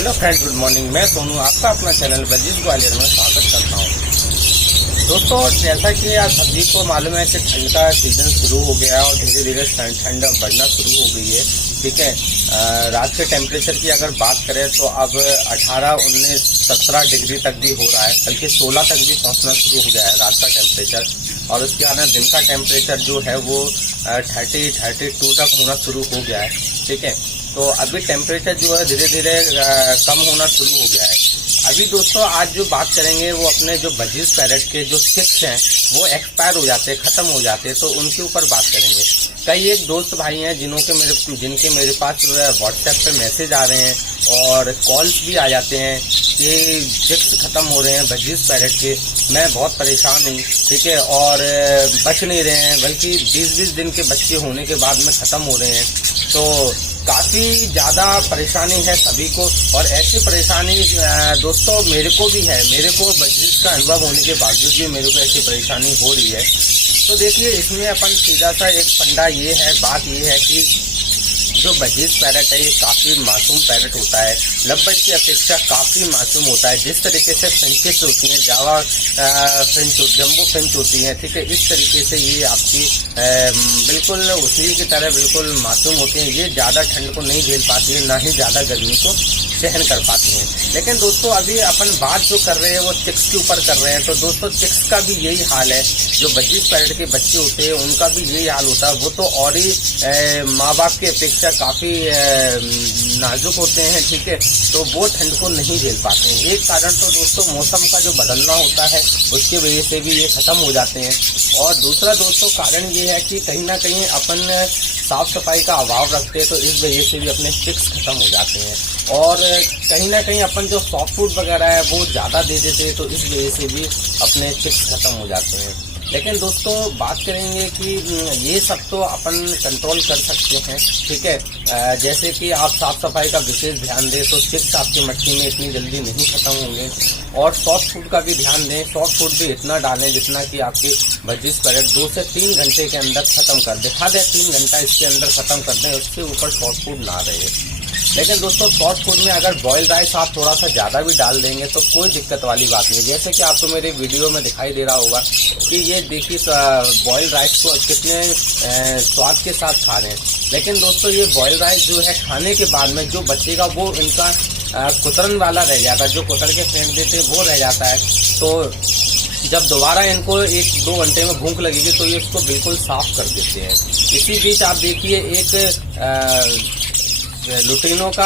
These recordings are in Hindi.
Hello friend, good morning. मैं सोनू आपका अपना चैनल बजीज ग्वालियर में स्वागत करता हूँ। दोस्तों, जैसा कि आप सभी को मालूम है कि ठंड का सीजन शुरू हो गया है और धीरे धीरे ठंड बढ़ना शुरू हो गई है। ठीक है, रात के टेम्परेचर की अगर बात करें तो अब 18, 19, 17 डिग्री तक भी हो रहा है, बल्कि 16 तक भी पहुंचना शुरू हो गया है रात का टेम्परेचर। और उसके बाद दिन का टेम्परेचर जो है वो 30, 32 तक होना शुरू हो गया है। ठीक है, तो अभी टेम्परेचर जो है धीरे धीरे कम होना शुरू हो गया है। अभी दोस्तों आज जो बात करेंगे वो अपने जो बजीज पैरेट के जो चिक्स हैं वो एक्सपायर हो जाते हैं, ख़त्म हो जाते हैं, तो उनके ऊपर बात करेंगे। कई एक दोस्त भाई हैं जिनके मेरे पास व्हाट्सएप पे मैसेज आ रहे हैं और कॉल्स भी आ जाते हैं कि चिक्स ख़त्म हो रहे हैं बजीज पैरेट के। मैं बहुत परेशान हूँ। ठीक है, और बच नहीं रहे हैं, बल्कि 20-20 दिन के बच्चे होने के बाद में ख़त्म हो रहे हैं। तो काफ़ी ज़्यादा परेशानी है सभी को, और ऐसी परेशानी दोस्तों मेरे को भी है। मेरे को बजीज का अनुभव होने के बावजूद भी मेरे को ऐसी परेशानी हो रही है। तो देखिए, इसमें अपन सीधा सा एक फंडा ये है, बात ये है कि जो बजीज पैरेट है ये काफ़ी मासूम पैरेट होता है, लवबर्ड की अपेक्षा काफ़ी मासूम होता है। जिस तरीके से फिंचेस होती हैं, जावा फिंच, जंबो फिंच होती हैं, ठीक है, इस तरीके से ये आपकी बिल्कुल उसी की तरह बिल्कुल मासूम होती हैं। ये ज़्यादा ठंड को नहीं झेल पाती है, ना ही ज़्यादा गर्मी को सहन कर पाती हैं। लेकिन दोस्तों अभी अपन बात जो कर रहे हैं वो चिक्स के ऊपर कर रहे हैं। तो दोस्तों चिक्स का भी यही हाल है, जो बजीज पैरेट के बच्चे होते हैं उनका भी यही हाल होता है। वो तो और ही माँ बाप की अपेक्षा काफ़ी नाजुक होते हैं। ठीक है, तो वो ठंड को नहीं झेल पाते हैं। एक कारण तो दोस्तों मौसम का जो बदलना होता है उसकी वजह से भी ये ख़त्म हो जाते हैं। और दूसरा दोस्तों कारण ये है कि कहीं ना कहीं अपन साफ सफाई का अभाव रखते हैं, तो इस वजह से भी अपने चिक्स खत्म हो जाते हैं। और कहीं ना कहीं अपन जो सॉफ्ट फूड वगैरह है वो ज़्यादा दे देते हैं, तो इस वजह से भी अपने चिक्स खत्म हो जाते हैं। लेकिन दोस्तों बात करेंगे कि ये सब तो अपन कंट्रोल कर सकते हैं। ठीक है, जैसे कि आप साफ सफाई का विशेष ध्यान दें तो चिक्स आपकी मट्टी में इतनी जल्दी नहीं खत्म होंगे। और सॉफ्ट फूड का भी ध्यान दें, सॉफ्ट फूड भी इतना डालें जितना कि आपकी बजीज पैरेट 2 से 3 घंटे के अंदर खत्म कर दे। 3 घंटा इसके अंदर खत्म कर दें, उसके ऊपर सॉफ्ट फूड ना रहे। लेकिन दोस्तों सॉफ्ट फूड में अगर बॉयल राइस आप थोड़ा सा ज़्यादा भी डाल देंगे तो कोई दिक्कत वाली बात नहीं। जैसे कि आपको मेरे वीडियो में दिखाई दे रहा होगा कि ये देखिए बॉयल राइस को कितने स्वाद के साथ खा रहे हैं। लेकिन दोस्तों ये बॉयल राइस जो है खाने के बाद में जो बचेगा वो इनका कुतरन वाला रह जाता है, जो कुतर के फेंक देते हैं वो रह जाता है। तो जब दोबारा इनको 1-2 घंटे में भूख लगेगी तो ये इसको बिल्कुल साफ कर देते हैं। इसी बीच आप देखिए एक लुटीनों का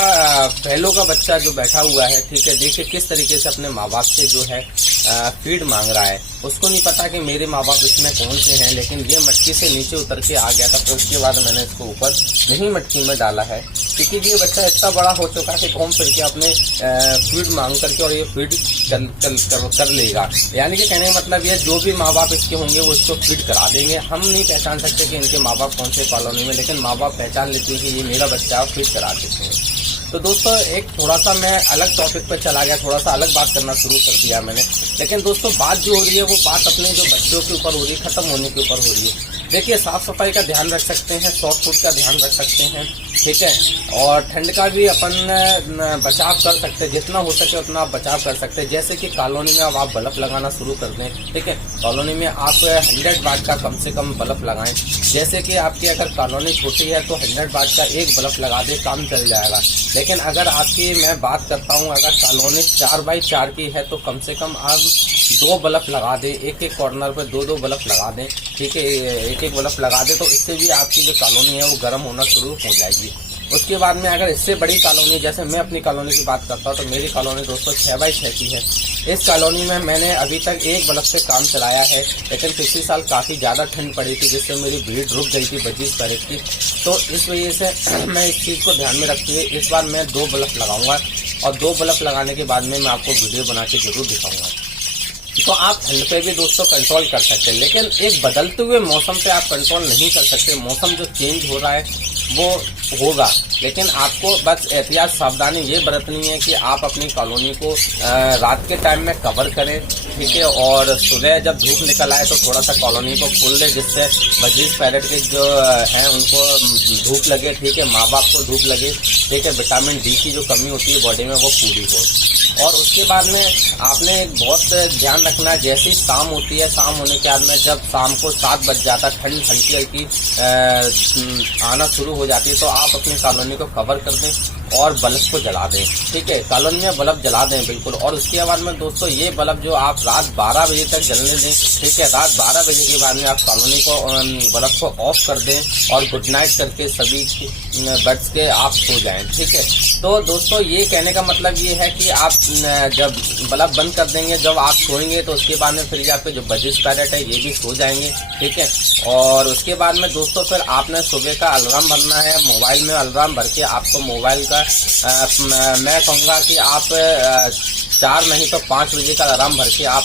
फैलो का बच्चा जो बैठा हुआ है, ठीक है, देखिए किस तरीके से अपने माँ बाप से जो है फीड मांग रहा है। उसको नहीं पता कि मेरे माँ बाप इसमें कौन से हैं, लेकिन ये मटकी से नीचे उतर के आ गया था। फिर उसके बाद मैंने इसको ऊपर नहीं मटकी में डाला है, क्योंकि ये बच्चा इतना बड़ा हो चुका है कि घूम फिर के अपने फीड मांग करके और ये फीड कर लेगा। यानी कि कहने का मतलब ये जो भी माँ बाप इसके होंगे वो इसको फीड करा देंगे। हम नहीं पहचान सकते कि इनके माँ बाप कौन से कॉलोनी में, लेकिन माँ बाप पहचान लेते हैं कि ये मेरा बच्चा है, फीड करा देते हैं। तो दोस्तों एक थोड़ा सा मैं अलग टॉपिक पर चला गया, थोड़ा सा अलग बात करना शुरू कर दिया मैंने। लेकिन दोस्तों बात जो हो रही है वो बात अपने जो बच्चों के ऊपर हो रही है, खत्म होने के ऊपर हो रही है। देखिए साफ सफाई का ध्यान रख सकते हैं, सॉफ्ट फूड का ध्यान रख सकते हैं, ठीक है, और ठंड का भी अपन बचाव कर सकते हैं। जितना हो सके उतना आप बचाव कर सकते हैं। जैसे कि कॉलोनी में अब आप बल्ब लगाना शुरू कर दें। ठीक है, कॉलोनी में आप 100 वाट का कम से कम बल्ब लगाएं। जैसे कि आपकी अगर कॉलोनी छोटी है तो 100 वाट का एक बल्ब लगा दे, काम चल जाएगा। लेकिन अगर आपकी मैं बात करता हूँ, अगर कॉलोनी 4x4 की है तो कम से कम आप 2 बल्ब लगा दें, एक कॉर्नर पर 2 बल्ब लगा दें। ठीक है, एक बल्ब लगा दें तो इससे भी आपकी जो कॉलोनी है वो गर्म होना शुरू हो जाएगी। उसके बाद में अगर इससे बड़ी कॉलोनी, जैसे मैं अपनी कॉलोनी की बात करता हूँ तो मेरी कॉलोनी दोस्तों 6x6 की है। इस कॉलोनी में मैंने अभी तक एक बल्ब से काम चलाया है। लेकिन पिछले साल काफ़ी ज़्यादा ठंड पड़ी थी जिससे मेरी भीड़ रुक गई थी बजीज पैरेट की। तो इस वजह से मैं इस चीज़ को ध्यान में रखते हुए इस बार मैं 2 बल्ब लगाऊंगा, और 2 बल्ब लगाने के बाद में मैं आपको वीडियो बना के जरूर दिखाऊंगा। तो आप ठंड पे भी दोस्तों कंट्रोल कर सकते हैं, लेकिन एक बदलते हुए मौसम पे आप कंट्रोल नहीं कर सकते। मौसम जो चेंज हो रहा है वो होगा, लेकिन आपको बस एहतियात सावधानी ये बरतनी है कि आप अपनी कॉलोनी को रात के टाइम में कवर करें, ठीक है। और सुबह जब धूप निकल आए तो थोड़ा सा कॉलोनी को खोल दे, जिससे बजीज पैरेट के जो हैं उनको धूप लगे, ठीक है, माँ बाप को धूप लगे, ठीक है, विटामिन डी की जो कमी होती है बॉडी में वो पूरी हो। और उसके बाद में आपने एक बहुत ध्यान रखना है, जैसी शाम होती है, शाम होने के बाद में जब शाम को 7 बज जाता है, ठंड हल्की हल्की आना शुरू हो जाती है, तो आप अपनी कॉलोनी को कवर कर दें और बल्ब को जला दें, ठीक है। कॉलोनी में बल्ब जला दें बिल्कुल। और उसके बाद में दोस्तों ये बल्ब जो आप रात 12 बजे तक जलने दें, ठीक है। रात 12 बजे के बाद में आप कॉलोनी को बल्ब को ऑफ कर दें और गुड नाइट करके सभी बर्ड्स के आप सो जाएं, ठीक है। तो दोस्तों ये कहने का मतलब ये है कि आप जब बल्ब बंद कर देंगे, जब आप सोएंगे तो उसके बाद में फिर आपके जो बजीज पैरेट है ये भी सो जाएंगे, ठीक है। और उसके बाद में दोस्तों फिर आपने सुबह का अलार्म भरना है, मोबाइल में अलार्म भर के आपको मोबाइल का मैं कहूँगा कि आप 4 नहीं तो 5 बजे का अलार्म भर के आप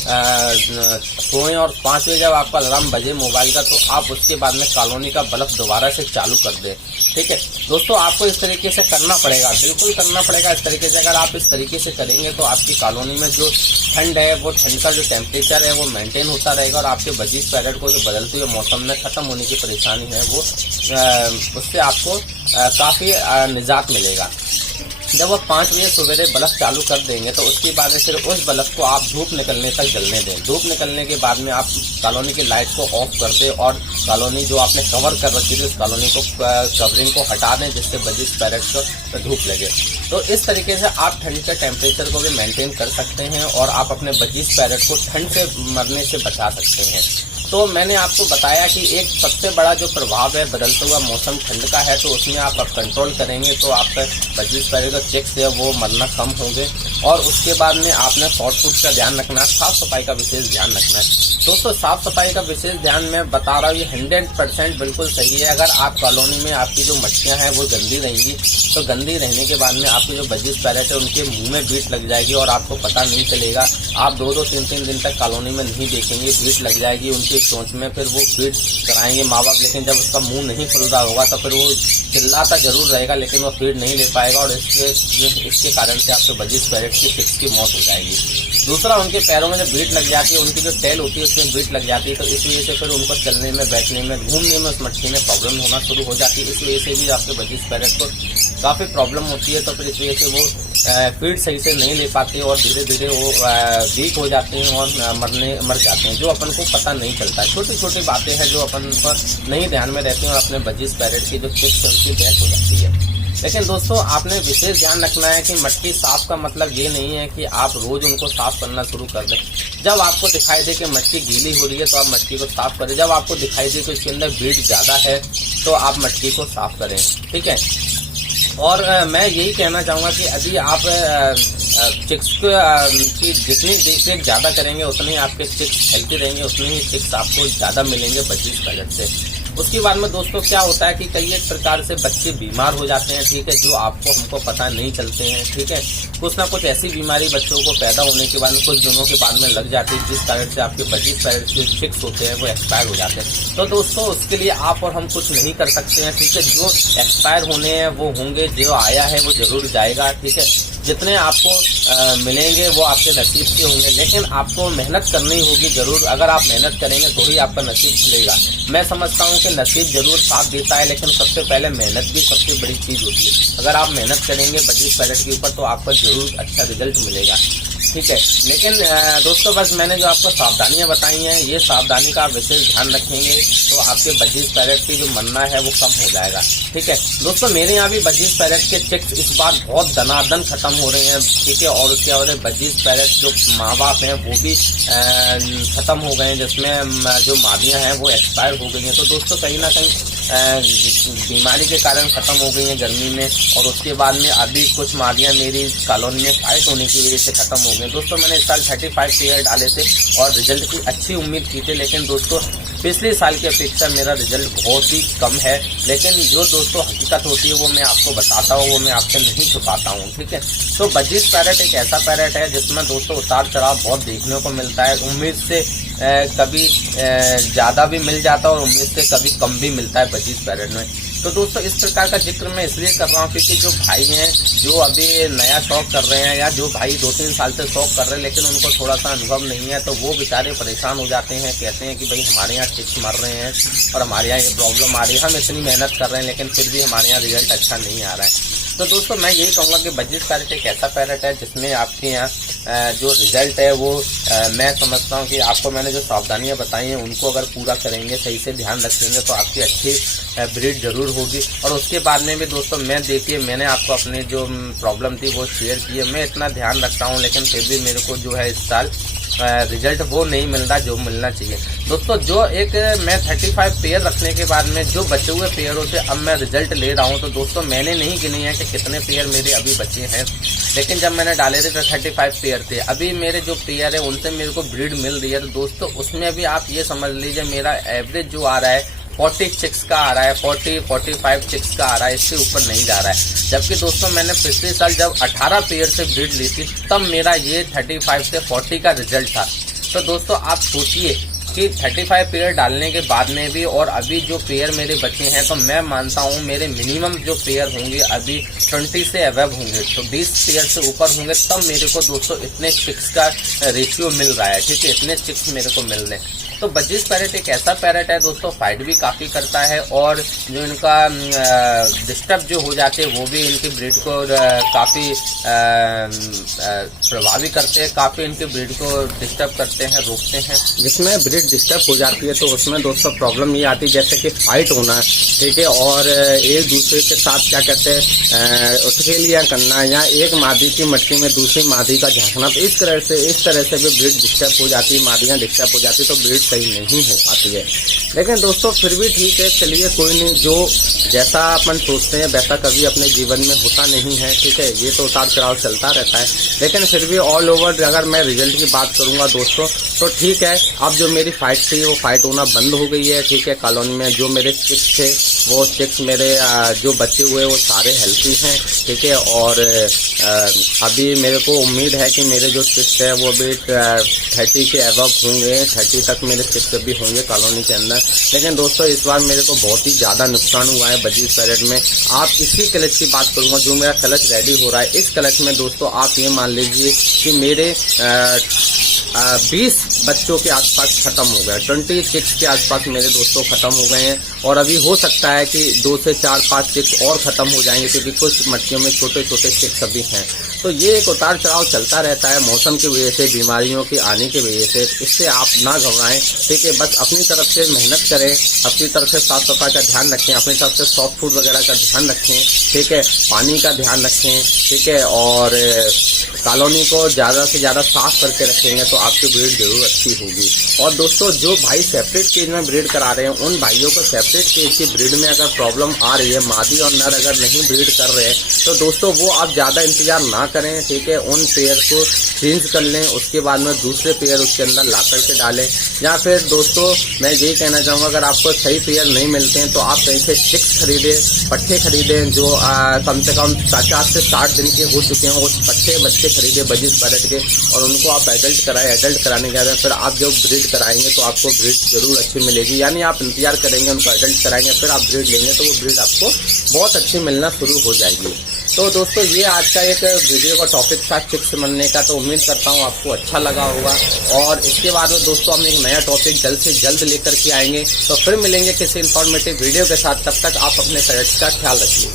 सोएं। और 5 बजे जब आपका अलार्म बजे मोबाइल का, तो आप उसके बाद में कॉलोनी का बल्ब दोबारा से चालू कर दें, ठीक है। दोस्तों आपको इस तरीके से करना पड़ेगा, बिल्कुल करना पड़ेगा इस तरीके से। अगर आप इस तरीके से करेंगे तो आपकी कॉलोनी में जो ठंड है, वो ठंड का जो टेम्परेचर है वो मेंटेन होता रहेगा और आपके बजीज पैरेट को जो बदलते हुए मौसम में खत्म होने की परेशानी है वो उससे आपको काफ़ी निजात मिलेगा। जब वो 5 बजे सवेरे बल्ब चालू कर देंगे तो उसके बाद में सिर्फ उस बल्ब को आप धूप निकलने तक जलने दें। धूप निकलने के बाद में आप कॉलोनी की लाइट को ऑफ कर दें और कॉलोनी जो आपने कवर कर रखी थी उस कॉलोनी को कवरिंग को हटा दें, जिससे बजीज पैरेट को धूप लगे। तो इस तरीके से आप ठंड के टेम्परेचर को भी मेंटेन कर सकते हैं और आप अपने बजीज पैरेट को ठंड से मरने से बचा सकते हैं। तो मैंने आपको बताया कि एक सबसे बड़ा जो प्रभाव है बदलता हुआ मौसम ठंड का है, तो उसमें आप कंट्रोल करेंगे तो आपका बजीज पैरेट का चिक्स है वो मरना कम होंगे। और उसके बाद में आपने शॉर्ट फूड का ध्यान रखना है, साफ सफाई का विशेष ध्यान रखना है। दोस्तों साफ सफाई का विशेष ध्यान मैं बता रहा हूँ, ये 100% बिल्कुल सही है। अगर आप कॉलोनी में आपकी जो मच्छियाँ हैं वो गंदी रहेंगी, तो गंदी रहने के बाद में आपके जो बजीज पैरेट है उनके मुंह में बीट लग जाएगी और आपको पता नहीं चलेगा। आप 2-2, 3-3 दिन तक कॉलोनी में नहीं देखेंगे, बीट लग जाएगी उनकी सोच में, फिर वो फीड कराएंगे माँ बाप, लेकिन जब उसका मुंह नहीं खुल रहा होगा तो फिर वो चिल्लाता जरूर रहेगा लेकिन वो फीड नहीं ले पाएगा और इसके कारण से आपके बजीज पैरेट की चिक्स की मौत हो जाएगी। दूसरा, उनके पैरों में जब बीट लग जाती है, उनकी जो टेल होती है उसमें बीट लग जाती है, तो इस वजह से फिर उनको चलने में, बैठने में, घूमने में उस मच्छी में प्रॉब्लम होना शुरू हो जाती है। इस वजह से भी आपके बजीज पैरेट को काफ़ी प्रॉब्लम होती है। तो फिर इस वजह से वो फीड सही से नहीं ले पाते और धीरे धीरे वो वीक हो जाते हैं और मर जाते हैं, जो अपन को पता नहीं चलता है। छोटी छोटी बातें हैं जो अपन पर नहीं ध्यान में रहती हैं और अपने बजीज पैरेट की जो चिक्स है उनकी डेथ हो जाती है। लेकिन दोस्तों आपने विशेष ध्यान रखना है कि मटकी साफ का मतलब ये नहीं है कि आप रोज उनको साफ करना शुरू कर दें। जब आपको दिखाई दे कि मटकी गीली हो रही है तो आप मटकी को साफ करें। जब आपको दिखाई दे कि इसके अंदर बीट ज़्यादा है तो आप मटकी को साफ करें, ठीक है। और मैं यही कहना चाहूँगा कि यदि आप चिक्स की जितनी देखरेख ज़्यादा करेंगे उतने ही आपके चिक्स हेल्थी रहेंगे, उतने ही चिक्स आपको ज़्यादा मिलेंगे बजीज पैरेट से। उसके बाद में दोस्तों क्या होता है कि कई एक प्रकार से बच्चे बीमार हो जाते हैं, ठीक है, जो आपको हमको पता नहीं चलते हैं, ठीक है। कुछ ना कुछ ऐसी बीमारी बच्चों को पैदा होने के बाद कुछ दिनों के बाद में लग जाती है, जिस कारण से आपके बजीज पैरेट के चिक्स होते हैं वो एक्सपायर हो जाते हैं। तो दोस्तों उसके लिए आप और हम कुछ नहीं कर सकते हैं, ठीक है। जो एक्सपायर होने हैं वो होंगे, जो आया है वो जरूर जाएगा, ठीक है। जितने आपको मिलेंगे वो आपके नसीब के होंगे, लेकिन आपको मेहनत करनी होगी जरूर। अगर आप मेहनत करेंगे तो ही आपका नसीब खुलेगा। मैं समझता हूँ कि नसीब जरूर साथ देता है, लेकिन सबसे पहले मेहनत भी सबसे बड़ी चीज़ होती है। अगर आप मेहनत करेंगे बजीज पैरेट के ऊपर तो आपको जरूर अच्छा रिजल्ट मिलेगा, ठीक है। लेकिन दोस्तों बस मैंने जो आपको सावधानियां बताई हैं, ये सावधानी का आप विशेष ध्यान रखेंगे तो आपके बजीज पैरेट की जो मरना है वो कम हो जाएगा, ठीक है। दोस्तों मेरे यहाँ भी बजीज पैरेट के चिक्स इस बार बहुत दनादन खत्म हो रहे हैं, ठीक है। और उसके और बजीज पैरेट जो माँ बाप हैं वो भी खत्म हो गए हैं, जिसमें जो मादियाँ हैं वो एक्सपायर हो गई हैं। तो दोस्तों कहीं ना कहीं बीमारी के कारण खत्म हो गई हैं गर्मी में, और उसके बाद में अभी कुछ मादियाँ मेरी कॉलोनी में फाइट होने की वजह से खत्म हो गई। दोस्तों मैंने इस साल 35 पेयर डाले थे और रिजल्ट की अच्छी उम्मीद की थी, लेकिन दोस्तों पिछले साल की अपेक्षा मेरा रिजल्ट बहुत ही कम है। लेकिन जो दोस्तों हकीकत होती है वो मैं आपको बताता हूँ, वो मैं आपसे नहीं छुपाता हूँ, ठीक है। तो बजीज पैरेट एक ऐसा पैरेट है जिसमें दोस्तों उतार चढ़ाव बहुत देखने को मिलता है। उम्मीद से कभी ज़्यादा भी मिल जाता है और उम्मीद से कभी कम भी मिलता है बजीज पैरेट में। तो दोस्तों इस प्रकार का जिक्र मैं इसलिए कर रहा हूँ क्योंकि जो भाई हैं जो अभी नया शौक कर रहे हैं या जो भाई 2-3 साल से शौक कर रहे हैं लेकिन उनको थोड़ा सा अनुभव नहीं है, तो वो बेचारे परेशान हो जाते हैं, कहते हैं कि भाई हमारे यहाँ चिक्स मर रहे हैं और हमारे यहाँ ये प्रॉब्लम आ रही है, हम इतनी मेहनत कर रहे हैं लेकिन फिर भी हमारे यहाँ रिजल्ट अच्छा नहीं आ रहा है। तो दोस्तों मैं यही कहूँगा कि बजीज पैरेट एक ऐसा पैरेट है जिसमें आपके यहाँ जो रिजल्ट है वो मैं समझता हूँ कि आपको मैंने जो सावधानियाँ बताई हैं उनको अगर पूरा करेंगे, सही से ध्यान रखेंगे तो आपकी अच्छी ब्रीड जरूर होगी। और उसके बाद में भी दोस्तों मैं देखिए मैंने आपको अपनी जो प्रॉब्लम थी वो शेयर की है, मैं इतना ध्यान रखता हूँ लेकिन फिर भी मेरे को जो है इस साल रिजल्ट वो नहीं मिल रहा जो मिलना चाहिए। दोस्तों जो एक मैं 35 पेयर रखने के बाद में जो बचे हुए पेयरों से अब मैं रिजल्ट ले रहा हूं, तो दोस्तों मैंने नहीं गिनी है कि कितने पेयर मेरे अभी बचे हैं, लेकिन जब मैंने डाले थे तो 35 पेयर थे। अभी मेरे जो पेयर है उनसे मेरे को ब्रीड मिल रही है, तो दोस्तों उसमें अभी आप ये समझ लीजिए मेरा एवरेज जो आ रहा है 40 चिक्स का आ रहा है, 40-45 चिक्स का आ रहा है, इससे ऊपर नहीं जा रहा है। जबकि दोस्तों मैंने पिछले साल जब 18 पेयर से ब्रीड ली थी तब मेरा ये 35 से 40 का रिजल्ट था। तो दोस्तों आप सोचिए कि 35 पेयर डालने के बाद में भी और अभी जो पेयर मेरे बचे हैं, तो मैं मानता हूँ मेरे मिनिमम जो पेयर होंगे अभी 20 से अबव होंगे, तो 20 पेयर से ऊपर होंगे तब मेरे को दोस्तों इतने चिक्स का रेशियो मिल रहा है, ठीक है, इतने चिक्स मेरे को मिल रहे हैं। तो बजीज पैरेट एक ऐसा पैरेट है दोस्तों, फाइट भी काफ़ी करता है और जो इनका डिस्टर्ब जो हो जाते हैं वो भी इनकी ब्रीड को काफ़ी प्रभावित करते हैं, काफ़ी इनकी ब्रीड को डिस्टर्ब करते हैं, रोकते हैं। जिसमें ब्रीड डिस्टर्ब हो जाती है तो उसमें दोस्तों प्रॉब्लम ये आती है जैसे कि फाइट होना, ठीक है, और एक दूसरे के साथ क्या कहते हैं उठखेलियाँ करना या एक मादी की मटकी में दूसरी मादी का झांकना, तो इस तरह से भी ब्रीड डिस्टर्ब हो जाती है, मादियाँ डिस्टर्ब हो जाती है, तो ब्रीड सही नहीं हो पाती है। लेकिन दोस्तों फिर भी ठीक है, चलिए कोई नहीं, जो जैसा अपन सोचते हैं वैसा कभी अपने जीवन में होता नहीं है, ठीक है, ये तो उतार चढ़ाव चलता रहता है। लेकिन फिर भी ऑल ओवर अगर मैं रिजल्ट की बात करूंगा दोस्तों तो ठीक है, अब जो मेरी फाइट थी वो फाइट होना बंद हो गई है, ठीक है। कॉलोनी में जो मेरे चिक्स थे वो चिक्स मेरे जो बचे हुए वो सारे हेल्थी हैं, ठीक है, और अभी मेरे को उम्मीद है कि मेरे जो चिक्स है वो भी 30 के अबव होंगे, 30 तक मेरे चिक्स भी होंगे कॉलोनी के अंदर। लेकिन दोस्तों इस बार मेरे को बहुत ही ज़्यादा नुकसान हुआ है बजीज पैरेट में। आप इसी क्लच की बात करूँगा जो मेरा क्लच रेडी हो रहा है, इस क्लच में दोस्तों आप ये मान लीजिए कि मेरे 20 बच्चों के आसपास खत्म हो गए, 20 चिक्स के आसपास मेरे दोस्तों खत्म हो गए हैं, और अभी हो सकता है कि 2 से 4-5 चिक्स और खत्म हो जाएंगे क्योंकि कुछ मटकियों में छोटे छोटे चिक्स अभी हैं। तो ये एक उतार चढ़ाव चलता रहता है मौसम की वजह से, बीमारियों के आने की वजह से, इससे आप ना घबराएं, ठीक है। बस अपनी तरफ से मेहनत करें, अपनी तरफ से साफ सफाई का ध्यान रखें, अपनी तरफ से सॉफ्ट फूड वगैरह का ध्यान रखें, ठीक है, पानी का ध्यान रखें, ठीक है, और कॉलोनी को ज़्यादा से ज़्यादा साफ करके रखेंगे तो आपकी ब्रीड जरूर अच्छी होगी। और दोस्तों जो भाई सेपरेट केज में ब्रीड करा रहे हैं उन भाइयों को सेपरेट केज की ब्रीड में अगर प्रॉब्लम आ रही है, मादी और नर अगर नहीं ब्रीड कर रहे हैं, तो दोस्तों वो आप ज़्यादा इंतजार ना करें, ठीक है, उन पेयर को चेंज कर लें, उसके बाद में दूसरे पेयर उसके अंदर ला करके डालें। या फिर दोस्तों मैं यही कहना चाहूँगा अगर आपको सही पेयर नहीं मिलते हैं तो आप कहीं से चिक्स खरीदें, पट्टे खरीदें जो कम से कम 50 से 60 दिन के हो चुके हैं, उस पट्टे बच्चे खरीदे बजीज पैरेट के और उनको आप एडल्ट कराएं। एडल्ट कराने के बाद फिर आप जब ब्रीड कराएंगे तो आपको ब्रीड जरूर अच्छी मिलेगी, यानी आप इंतजार करेंगे, उनको एडल्ट कराएंगे, फिर आप ब्रीड लेंगे तो वो ब्रीड आपको बहुत अच्छी मिलना शुरू हो जाएगी। तो दोस्तों ये आज का एक वीडियो का टॉपिक था चिक्स बनने का, तो उम्मीद करता हूँ आपको अच्छा लगा होगा। और इसके बाद में दोस्तों हम एक नया टॉपिक जल्द से जल्द लेकर के आएंगे, तो फिर मिलेंगे किसी इन्फॉर्मेटिव वीडियो के साथ। तब तक आप अपने पैरेट्स का ख्याल रखिए।